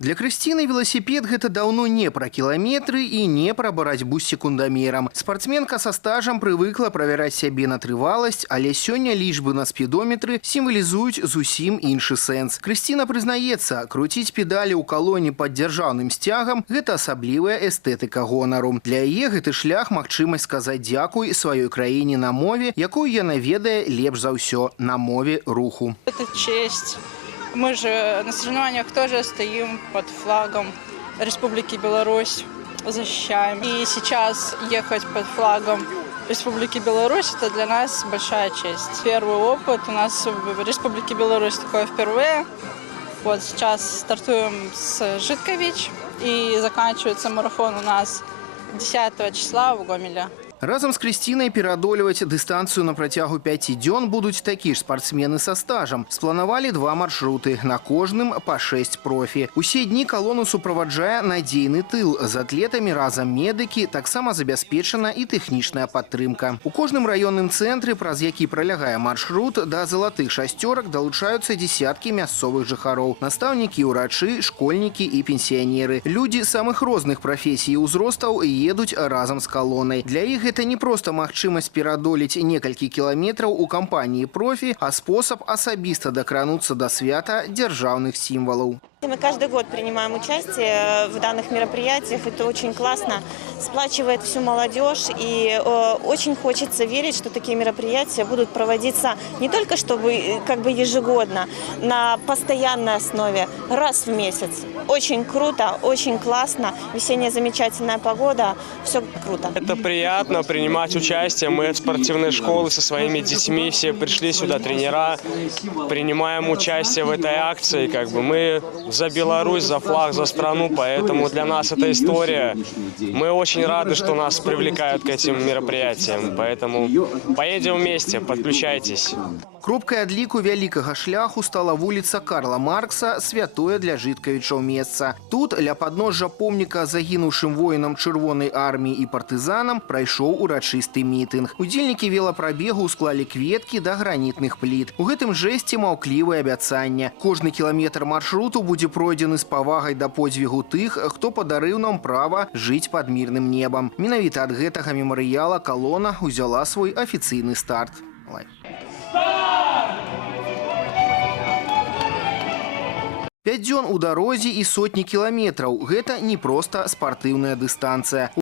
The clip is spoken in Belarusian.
Для Крысціны велосипед – это давно не про километры и не про борьбу с секундомером. Спортсменка со стажем привыкла проверять себе на трывалость, але сёння лічбы на спидометры символизуют зусім іншы сэнс. Крысціна признается, крутить педали у колонне под державным стягом – это особливая эстетика гонору. Для яе гэты шлях магчымасць сказаць дзякуй сваёй краіне на мове, якую яна ведае лепш за ўсё – на мове руху. Это честь. Мы же на соревнованиях тоже стоим под флагом Республики Беларусь, защищаем. И сейчас ехать под флагом Республики Беларусь – это для нас большая честь. Первый опыт у нас в Республике Беларусь такое впервые. Вот сейчас стартуем с Житкович и заканчивается марафон у нас 10 числа в Гомеле. Разом с Крысцінай пераадольваць дыстанцыю на працягу 5 дзён будуць такія ж спортсмены со стажем. Спланавалі 2 маршруты, на кожным по 6 профі. Усе дні колонну суправаджае надзейны тыл. З атлетамі разам медыкі, таксама забяспечана і тэхнічная падтрымка. У кожным раённым цэнтры, праз які пролягае маршрут, да залатых шасцёрак далучаюцца десяткі мясцовых жыхароў. Настаўнікі, урачы, школьнікі і пенсіянеры. Людзі самых розных прафесій і ўзростаў едуць разам з колоннай. Для іх это не просто магчымасць пераадолець некалькі кіламетраў у кампаніі профі, а спосаб асабіста дакрануцца до свята дзяржаўных сімвалаў. Мы каждый год принимаем участие в данных мероприятиях. Это очень классно, сплачивает всю молодежь. И очень хочется верить, что такие мероприятия будут проводиться не только чтобы ежегодно, на постоянной основе, раз в месяц. Очень круто, очень классно. Весенняя замечательная погода. Все круто. Это приятно принимать участие. Мы от спортивной школы со своими детьми все пришли сюда, тренера. Принимаем участие в этой акции. Мы за Беларусь, за флаг, за страну, поэтому для нас это история. Мы очень рады, что нас привлекают к этим мероприятиям, поэтому поедем вместе, подключайтесь. Кропкай адліку вялікага шляху стала вуліца Карла Маркса, святое для жыткавічаў месца. Тут, ля падножжа помніка загінуўшым воінам Чырвонай арміі і партызанам, прайшоў урачысты мітынг. Удзельнікі велапрабегу склалі кветкі да гранітных пліт. У гэтым жэсце маўклівае абяцанне. Кожны кіламетр маршруту будзе пройдзены з павагай да подзвігу тых, хто падарыў нам права жыць пад мірным небам. Менавіта ад гэтага мемарыяла колонна ўзяла свой афіцыйны старт. 5 дзён у дарозе і сотні кіламетраў. Гэта не проста спартыўная дыстанцыя.